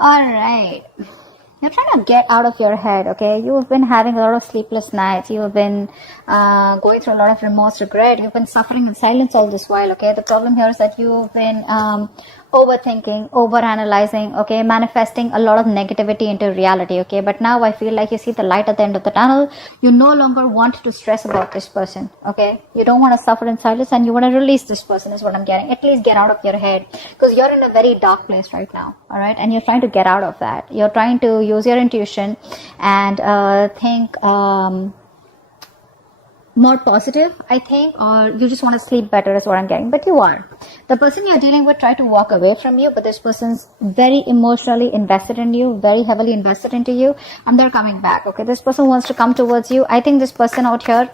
All right. You're trying to get out of your head, okay? You've been having a lot of sleepless nights. You've been going through a lot of remorse, regret. You've been suffering in silence all this while, okay? The problem here is that you've been overthinking, overanalyzing, okay? Manifesting a lot of negativity into reality, okay? But now I feel like you see the light at the end of the tunnel. You no longer want to stress about this person, okay? You don't want to suffer in silence and you want to release this person is what I'm getting. At least get out of your head because you're in a very dark place right now, all right? And you're trying to get out of that. You're trying to use your intuition and think more positive, I think, or you just want to sleep better is what I'm getting. But you are. The person you're dealing with tried to walk away from you, but this person's very emotionally invested in you, very heavily invested into you, and they're coming back, okay? This person wants to come towards you. I think this person out here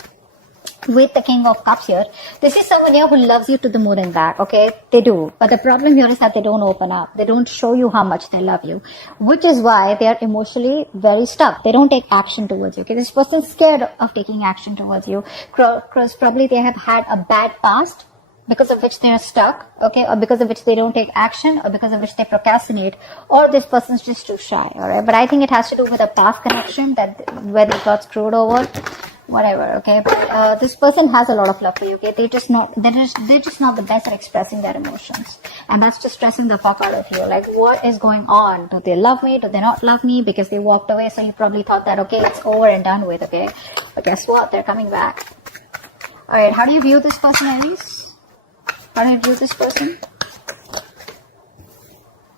with the King of Cups here, this is someone here who loves you to the moon and back, okay? They do. But the problem here is that they don't open up. They don't show you how much they love you, which is why they are emotionally very stuck. They don't take action towards you, okay? This person's scared of taking action towards you because probably they have had a bad past because of which they are stuck, okay? Or because of which they don't take action, or because of which they procrastinate, or this person's just too shy, all right? But I think it has to do with a past connection where they got screwed over. Whatever, okay? But this person has a lot of love for you, okay? They're just not the best at expressing their emotions, and that's just stressing the fuck out of you. Like, what is going on? Do they love me? Do they not love me? Because they walked away, so you probably thought that, okay, it's over and done with, okay? But guess what? They're coming back. All right, how do you view this person, Aries? How do you view this person?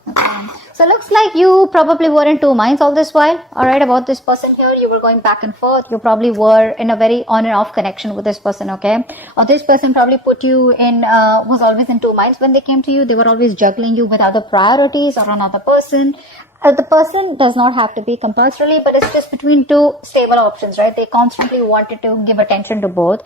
Okay. So it looks like you probably were in two minds all this while, all right, about this person here. You were going back and forth. You probably were in a very on and off connection with this person, okay? Or this person probably put you in, was always in two minds when they came to you. They were always juggling you with other priorities or another person. The person does not have to be compulsorily, but it's just between two stable options, right? They constantly wanted to give attention to both,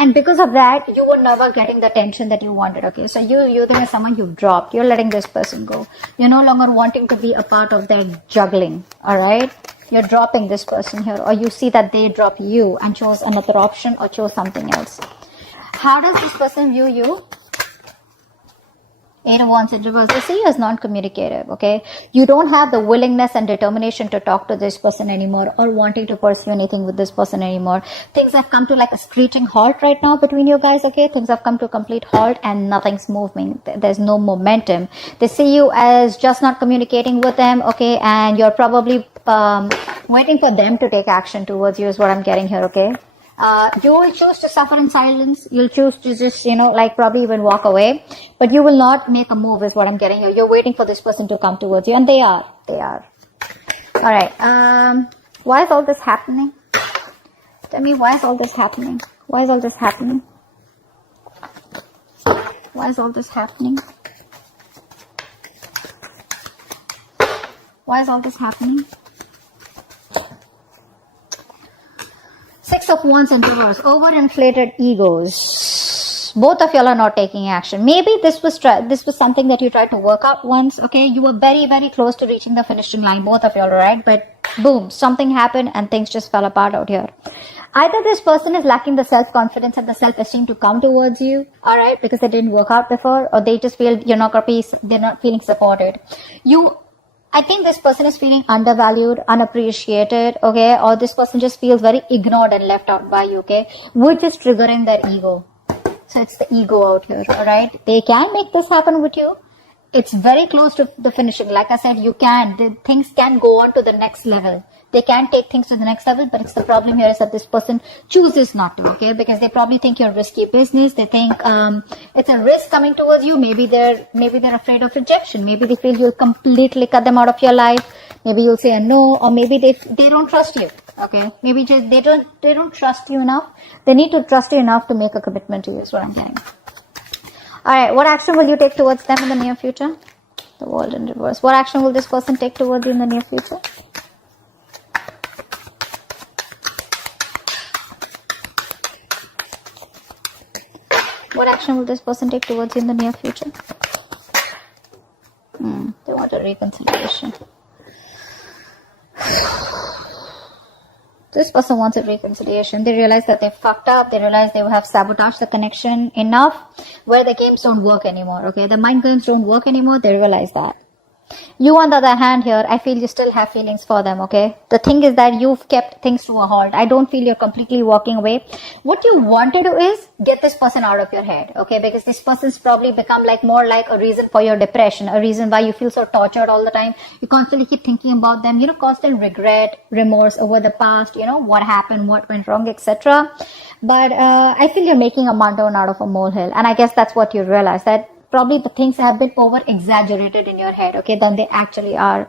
and because of that, you were never getting the attention that you wanted, okay? So you're there as someone you've dropped. You're letting this person go. You're no longer wanting to be a part of their juggling, all right? You're dropping this person here, or you see that they drop you and chose another option or chose something else. How does this person view you? 8 of Wands in reverse. They see you as non-communicative, okay? You don't have the willingness and determination to talk to this person anymore or wanting to pursue anything with this person anymore. Things have come to like a screeching halt right now between you guys, okay? Things have come to a complete halt and nothing's moving. There's no momentum. They see you as just not communicating with them, okay? And you're probably waiting for them to take action towards you is what I'm getting here, okay? You will choose to suffer in silence. You'll choose to just, like probably even walk away. But you will not make a move is what I'm getting here. You're waiting for this person to come towards you. And they are. All right. Why is all this happening? Tell me, why is all this happening? Why is all this happening? Why is all this happening? Why is all this happening? 6 of Wands in reverse. Overinflated egos. Both of y'all are not taking action. Maybe this was something that you tried to work out once, okay? You were very, very close to reaching the finishing line, both of y'all, right? But boom, something happened and things just fell apart out here. Either this person is lacking the self-confidence and the self-esteem to come towards you, all right, because they didn't work out before, or they just feel they're not feeling supported. I think this person is feeling undervalued, unappreciated, okay? Or this person just feels very ignored and left out by you, okay? Which is triggering their ego. So it's the ego out here, all right? They can make this happen with you. It's very close to the finishing. Like I said, things can go on to the next level. They can take things to the next level, but it's the problem here is that this person chooses not to, okay? Because they probably think you're risky business. They think it's a risk coming towards you. Maybe they're afraid of rejection. Maybe they feel you'll completely cut them out of your life. Maybe you'll say a no, or maybe they don't trust you, okay? Maybe just they don't trust you enough. They need to trust you enough to make a commitment to you is what I'm getting. All right, what action will you take towards them in the near future? The World in reverse. What action will this person take towards you in the near future? What action will this person take towards you in the near future? They want a reconciliation. This person wants a reconciliation. They realize that they fucked up. They realize they have sabotaged the connection enough where the games don't work anymore, okay? The mind games don't work anymore. They realize that. You, on the other hand, here, I feel you still have feelings for them, okay? The thing is that you've kept things to a halt. I don't feel you're completely walking away. What you want to do is get this person out of your head, okay? Because this person's probably become like more like a reason for your depression, a reason why you feel so tortured all the time. You constantly keep thinking about them, constant regret, remorse over the past, what happened, what went wrong, etc. But I feel you're making a mountain out of a molehill. And I guess that's what you realize, that probably the things have been over exaggerated in your head, okay, than they actually are.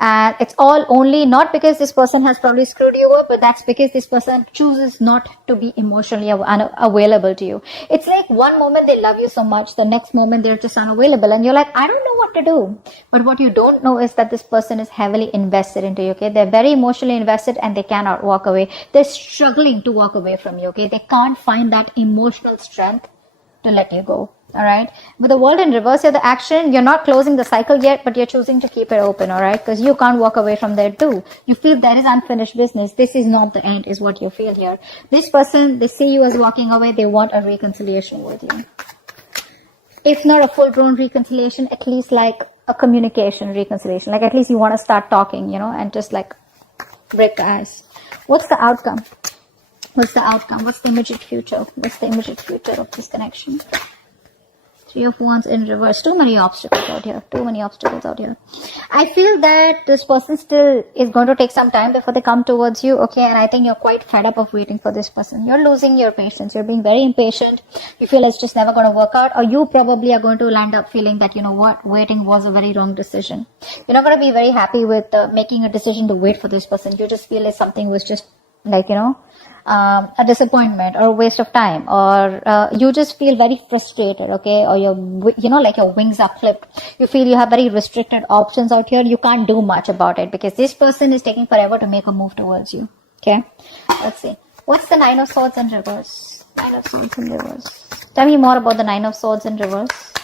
And it's all only not because this person has probably screwed you up, but that's because this person chooses not to be emotionally available to you. It's like one moment they love you so much, the next moment they're just unavailable, and you're like, I don't know what to do. But what you don't know is that this person is heavily invested into you, okay? They're very emotionally invested and they cannot walk away. They're struggling to walk away from you, okay? They can't find that emotional strength to let you go. All right. With the world in reverse here, the action, you're not closing the cycle yet, but you're choosing to keep it open. All right. Because you can't walk away from there too. You feel there is unfinished business. This is not the end, is what you feel here. This person, they see you as walking away. They want a reconciliation with you. If not a full-blown reconciliation, at least like a communication reconciliation. Like at least you want to start talking, and just like break the ice. What's the outcome? What's the outcome? What's the immediate future? What's the immediate future of this connection? Three of Wands in reverse. Too many obstacles out here. Too many obstacles out here. I feel that this person still is going to take some time before they come towards you. Okay. And I think you're quite fed up of waiting for this person. You're losing your patience. You're being very impatient. You feel it's just never going to work out. Or you probably are going to land up feeling that, waiting was a very wrong decision. You're not going to be very happy with making a decision to wait for this person. You just feel like something was just like, a disappointment or a waste of time, or you just feel very frustrated, okay, or like your wings are clipped. You feel you have very restricted options out here. You can't do much about it because this person is taking forever to make a move towards you. Okay, let's see. What's the Nine of Swords in reverse? Nine of Swords in reverse. Tell me more about the Nine of Swords in reverse.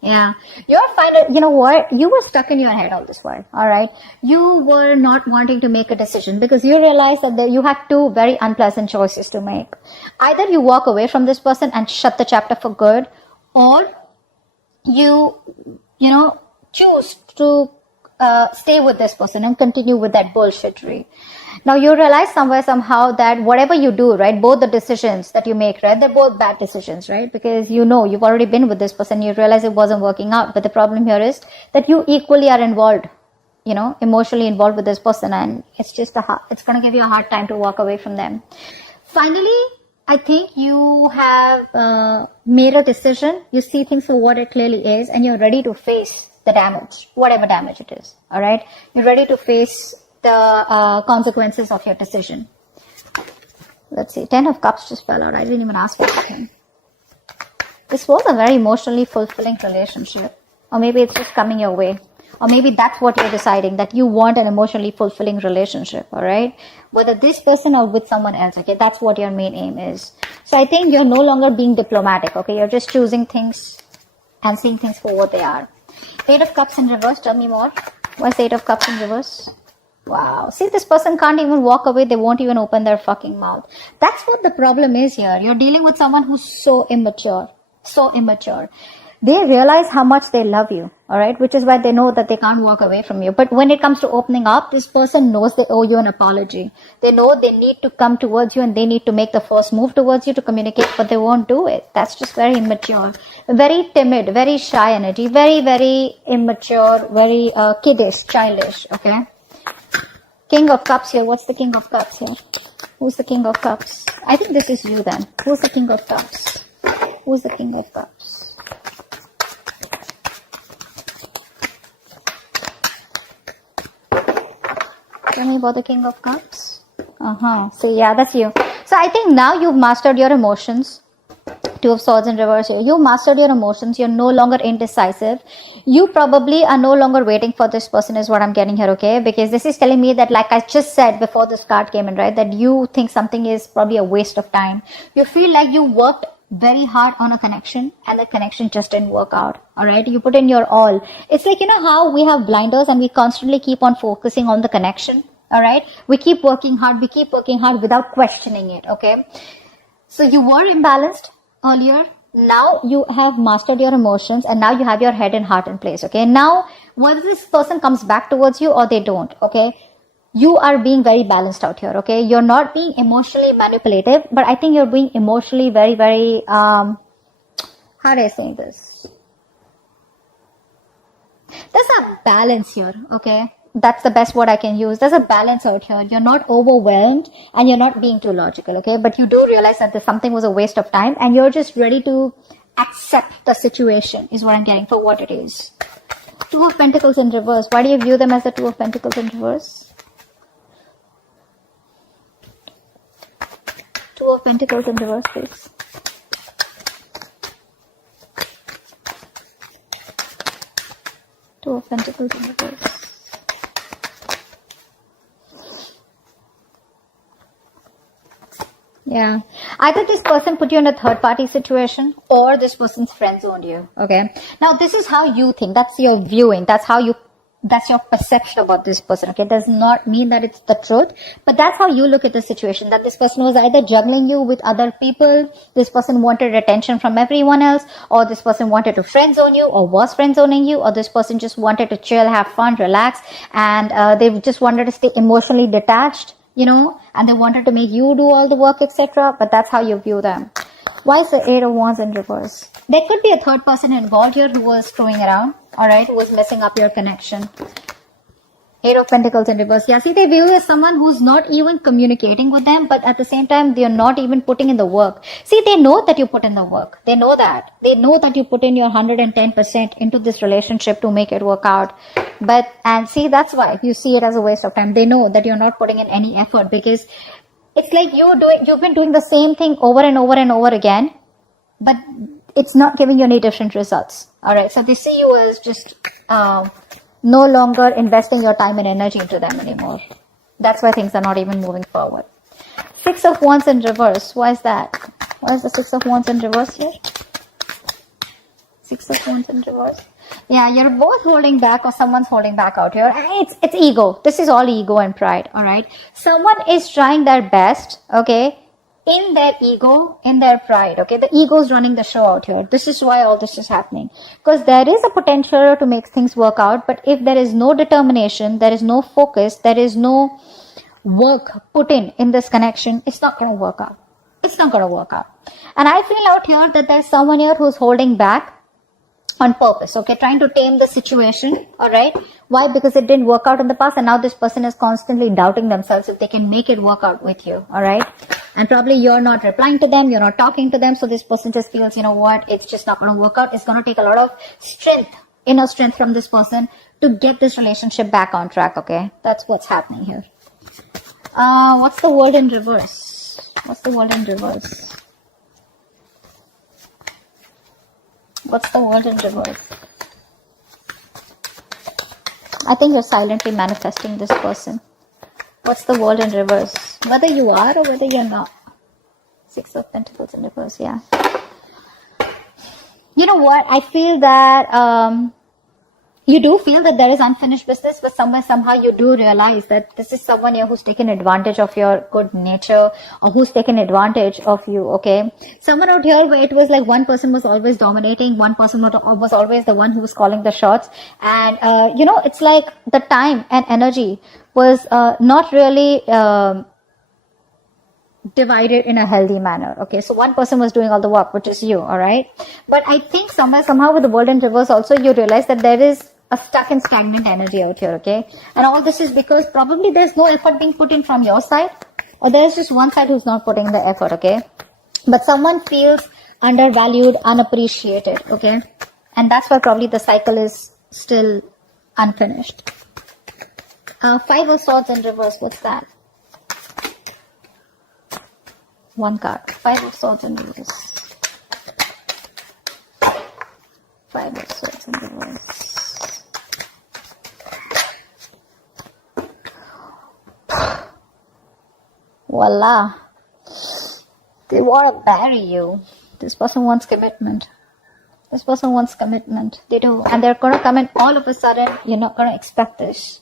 Yeah, you're finding, what? You were stuck in your head all this while, all right? You were not wanting to make a decision because you realized that you had two very unpleasant choices to make. Either you walk away from this person and shut the chapter for good, or you, choose to stay with this person and continue with that bullshittery. Now you realize somehow that whatever you do, right, both the decisions that you make, right, they're both bad decisions, right? Because you've already been with this person, you realize it wasn't working out. But the problem here is that you equally are involved, emotionally involved with this person, and it's just it's going to give you a hard time to walk away from them. Finally, I think you have made a decision. You see things for what it clearly is, and you're ready to face the damage, whatever damage it is. All right, you're ready to face the consequences of your decision. Let's see. 10 of Cups just fell out. I didn't even ask for him. This was a very emotionally fulfilling relationship, or maybe it's just coming your way, or maybe that's what you're deciding, that you want an emotionally fulfilling relationship. All right, whether this person or with someone else. Okay, that's what your main aim is. So I think you're no longer being diplomatic. Okay, you're just choosing things and seeing things for what they are. 8 of Cups in reverse. Tell me more. What's 8 of Cups in reverse? Wow. See, this person can't even walk away. They won't even open their fucking mouth. That's what the problem is here. You're dealing with someone who's so immature. So immature. They realize how much they love you. All right. Which is why they know that they can't walk away from you. But when it comes to opening up, this person knows they owe you an apology. They know they need to come towards you and they need to make the first move towards you to communicate, but they won't do it. That's just very immature. Very timid, very shy energy. Very, very immature, very kiddish, childish. Okay. King of Cups here. What's the King of Cups here? Who's the King of Cups? I think this is you then. Who's the King of Cups? Who's the King of Cups? Tell me about the King of Cups. So yeah, that's you. So I think now you've mastered your emotions. 2 of Swords in reverse here. You mastered your emotions. You're no longer indecisive. You probably are no longer waiting for this person is what I'm getting here, okay? Because this is telling me that, like I just said before this card came in, right? That you think something is probably a waste of time. You feel like you worked very hard on a connection and the connection just didn't work out, all right? You put in your all. It's like, how we have blinders and we constantly keep on focusing on the connection, all right? We keep working hard without questioning it, okay? So you were imbalanced earlier, Now you have mastered your emotions, and now you have your head and heart in place. Okay, now whether this person comes back towards you or they don't, okay, you are being very balanced out here. Okay, you're not being emotionally manipulative, but I think you're being emotionally very, very how do I say this? There's a balance here. Okay, that's the best word I can use. There's a balance out here. You're not overwhelmed and you're not being too logical. Okay, but you do realize that something was a waste of time, and you're just ready to accept the situation, is what I'm getting for what it is. Two of Pentacles in reverse. Why do you view them as the Two of Pentacles in reverse? Two of Pentacles in reverse, please. Two of Pentacles in reverse. Yeah. Either this person put you in a third party situation or this person's friend zoned you. Okay. Now this is how you think. That's your viewing. That's your perception about this person. Okay. Does not mean that it's the truth, but that's how you look at the situation. That this person was either juggling you with other people, this person wanted attention from everyone else, or this person wanted to friend zone you, or was friend zoning you, or this person just wanted to chill, have fun, relax, and they just wanted to stay emotionally detached, you know, and they wanted to make you do all the work, etc. But that's how you view them. Why is the Eight of Wands in reverse? There could be a third person involved here who was screwing around, alright, who was messing up your connection. Eight of Pentacles in reverse. Yeah, see, they view you as someone who's not even communicating with them, but at the same time, they're not even putting in the work. See, they know that you put in the work. They know that. They know that you put in your 110% into this relationship to make it work out. And see, that's why you see it as a waste of time. They know that you're not putting in any effort, because it's like you've been doing the same thing over and over and over again, but it's not giving you any different results. Alright, so they see you as just no longer investing your time and energy into them anymore. That's why things are not even moving forward. Six of Wands in reverse. Why is that? Why is the Six of Wands in reverse here? Six of Wands in reverse. Yeah, you're both holding back, or someone's holding back out here. It's ego. This is all ego and pride. All right. Someone is trying their best. Okay. In their ego, in their pride. Okay. The ego is running the show out here. This is why all this is happening. Because there is a potential to make things work out. But if there is no determination, there is no focus, there is no work put in this connection, it's not going to work out. It's not going to work out. And I feel out here that there's someone here who's holding back on purpose, okay, trying to tame the situation. All right. Why? Because it didn't work out in the past, and now this person is constantly doubting themselves if they can make it work out with you. All right. And probably you're not replying to them, you're not talking to them, so this person just feels, you know what, it's just not going to work out. It's going to take a lot of strength, inner strength from this person to get this relationship back on track. Okay, that's what's happening here. What's the World in reverse? What's the World in reverse? What's the World in reverse? I think you're silently manifesting this person. What's the World in reverse? Whether you are or whether you're not. Six of Pentacles in reverse, yeah. You know what? I feel that you do feel that there is unfinished business, but somehow you do realize that this is someone here who's taken advantage of your good nature, or who's taken advantage of you, okay? Someone out here where it was like one person was always dominating, one person was always the one who was calling the shots, and you know, it's like the time and energy was not really divided in a healthy manner. Okay, so one person was doing all the work, which is you. All right, but I think somehow with the World in reverse also, you realize that there is a stuck and stagnant energy out here. Okay, and all this is because probably there's no effort being put in from your side, or there's just one side who's not putting the effort. Okay, but someone feels undervalued, unappreciated. Okay, and that's why probably the cycle is still unfinished. Five of Swords in reverse. What's that? One card. Five of Swords in reverse. Five of Swords in reverse. Voila. They want to marry you. This person wants commitment. This person wants commitment. They do. And they're going to come in all of a sudden. You're not going to expect this.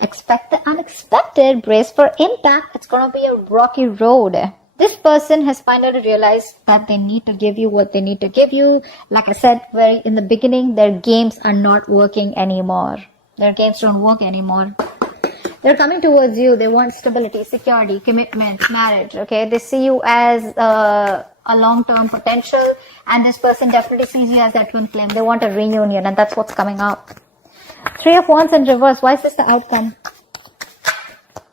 Expect the unexpected. Brace for impact. It's going to be a rocky road. This person has finally realized that they need to give you what they need to give you. Like I said in the beginning, their games are not working anymore. Their games don't work anymore. They're coming towards you. They want stability, security, commitment, marriage. Okay, they see you as a long-term potential, and this person definitely sees you as that twin flame. They want a reunion, and that's what's coming up. Three of Wands in reverse. Why is this the outcome?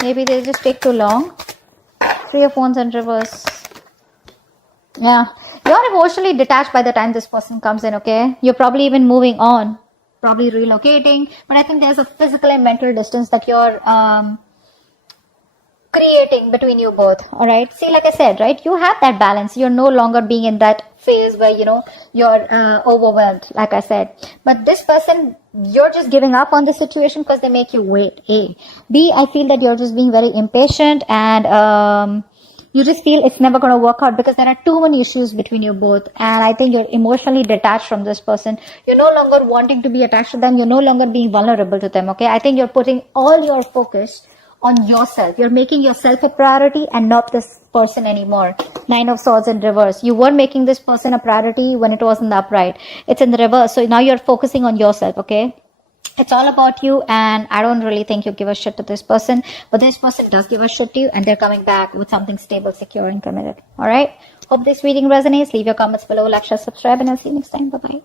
Maybe they just take too long. Three of Wands in reverse. Yeah, you're emotionally detached by the time this person comes in. Okay, you're probably even moving on. Probably relocating, but I think there's a physical and mental distance that you're creating between you both. All right, see, like I said, right, you have that balance. You're no longer being in that phase where you're overwhelmed, like I said. But this person, you're just giving up on the situation because they make you wait. A. B, I feel that you're just being very impatient, and you just feel it's never going to work out because there are too many issues between you both. And I think you're emotionally detached from this person. You're no longer wanting to be attached to them. You're no longer being vulnerable to them. Okay, I think you're putting all your focus on yourself. You're making yourself a priority and not this person anymore. Nine of Swords in reverse. You were making this person a priority when it was in the upright. It's in the reverse. So now you're focusing on yourself. Okay, it's all about you, and I don't really think you give a shit to this person, but this person does give a shit to you, and they're coming back with something stable, secure, and committed. All right, hope this reading resonates. Leave your comments below, like, share, subscribe, and I'll see you next time. Bye bye.